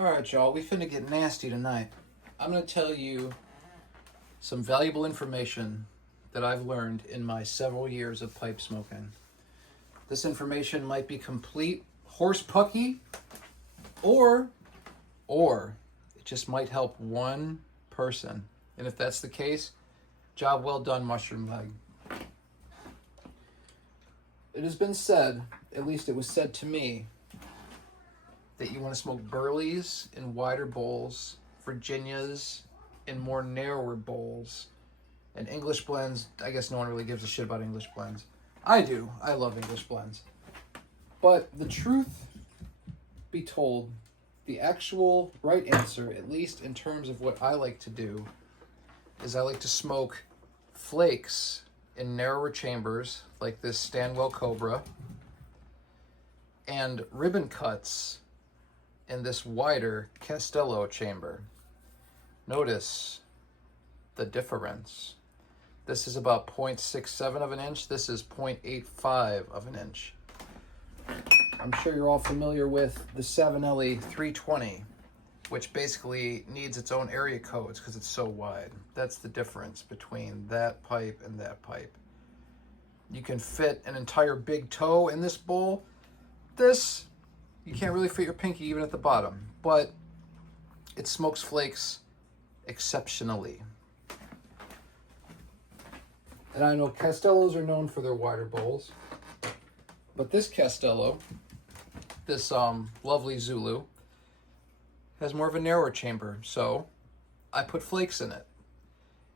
Alright, y'all, we finna get nasty tonight. I'm gonna tell you some valuable information that I've learned in my several years of pipe smoking. This information might be complete horse pucky, or it just might help one person. And if that's the case, job well done, Mushroom Leg. It has been said, at least it was said to me, that you want to smoke Burleys in wider bowls, Virginias in more narrower bowls, and English blends. I guess no one really gives a shit about English blends. I do. I love English blends. But the truth be told, the actual right answer, at least in terms of what I like to do, is I like to smoke flakes in narrower chambers, like this Stanwell Cobra, and ribbon cuts in this wider Castello chamber. Notice the difference. This is about 0.67 of an inch. This is 0.85 of an inch. I'm sure you're all familiar with the Savinelli 320, which basically needs its own area codes because it's so wide. That's the difference between that pipe and that pipe. You can fit an entire big toe in this bowl. This, you can't really fit your pinky even at the bottom, but it smokes flakes exceptionally. And I know Castellos are known for their wider bowls, but this Castello, this lovely Zulu, has more of a narrower chamber, so I put flakes in it.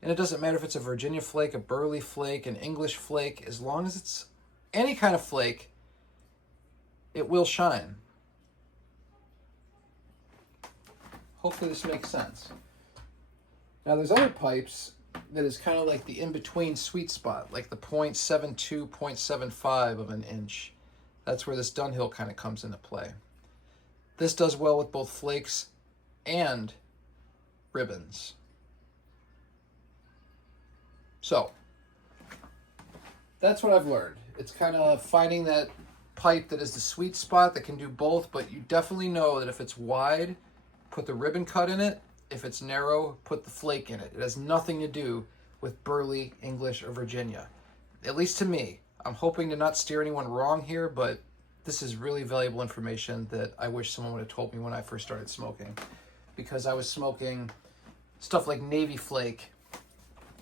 And it doesn't matter if it's a Virginia flake, a Burley flake, an English flake, as long as it's any kind of flake, it will shine. Hopefully this makes sense. Now there's other pipes that is kind of like the in-between sweet spot, like the 0.72, 0.75 of an inch. That's where this Dunhill kind of comes into play. This does well with both flakes and ribbons. So, that's what I've learned. It's kind of finding that pipe that is the sweet spot that can do both, but you definitely know that if it's wide, put the ribbon cut in it. If it's narrow, put the flake in it. It has nothing to do with Burley, English, or Virginia. At least to me. I'm hoping to not steer anyone wrong here, but this is really valuable information that I wish someone would have told me when I first started smoking. Because I was smoking stuff like Navy Flake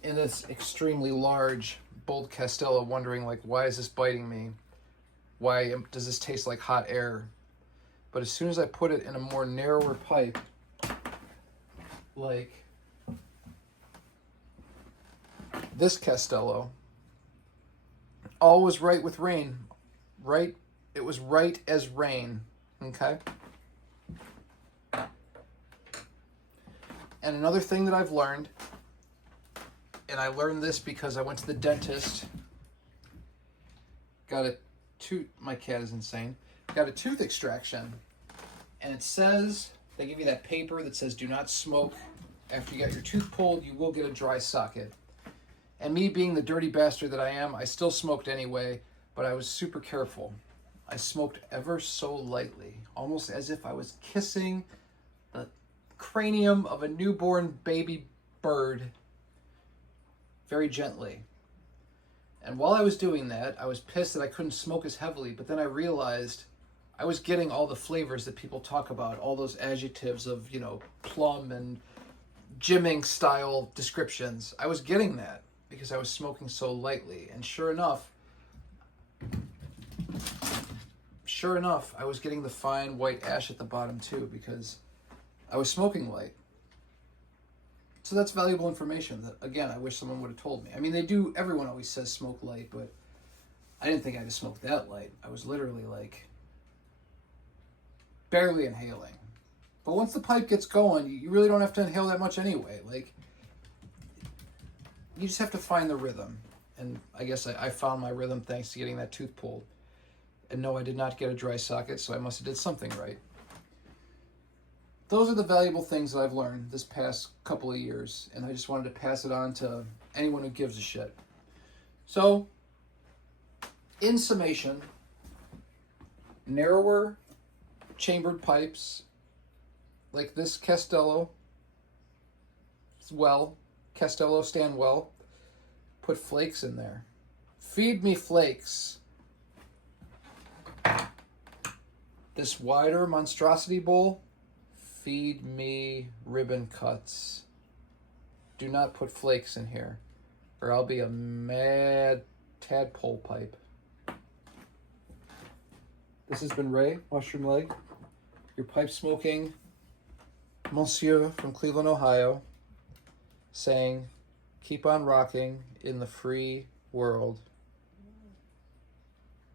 in this extremely large, bold Castello, wondering, like, why is this biting me? Why does this taste like hot air? But as soon as I put it in a more narrower pipe, like this Castello, all was right with rain. Right? It was right as rain. Okay? And another thing that I've learned, and I learned this because I went to the dentist, got a tooth, my cat is insane, got a tooth extraction, and it says, they give you that paper that says do not smoke. After you got your tooth pulled, you will get a dry socket. And me being the dirty bastard that I am, I still smoked anyway, but I was super careful. I smoked ever so lightly, almost as if I was kissing the cranium of a newborn baby bird, very gently. And while I was doing that, I was pissed that I couldn't smoke as heavily, but then I realized I was getting all the flavors that people talk about, all those adjectives of, plum and gymming style descriptions. I was getting that because I was smoking so lightly. And sure enough, I was getting the fine white ash at the bottom too because I was smoking light. So that's valuable information that, again, I wish someone would have told me. I mean, everyone always says smoke light, but I didn't think I had to smoke that light. I was literally like barely inhaling. But once the pipe gets going, you really don't have to inhale that much anyway. Like, you just have to find the rhythm. And I guess I found my rhythm thanks to getting that tooth pulled. And no, I did not get a dry socket, so I must have did something right. Those are the valuable things that I've learned this past couple of years, and I just wanted to pass it on to anyone who gives a shit. So, in summation, narrower chambered pipes like this Castello well, Castello stand well, put flakes in there. Feed me flakes. This wider monstrosity bowl, feed me ribbon cuts. Do not put flakes in here, or I'll be a mad tadpole pipe. This has been Ray, Mushroom Leg, your pipe smoking monsieur from Cleveland, Ohio, saying, keep on rocking in the free world.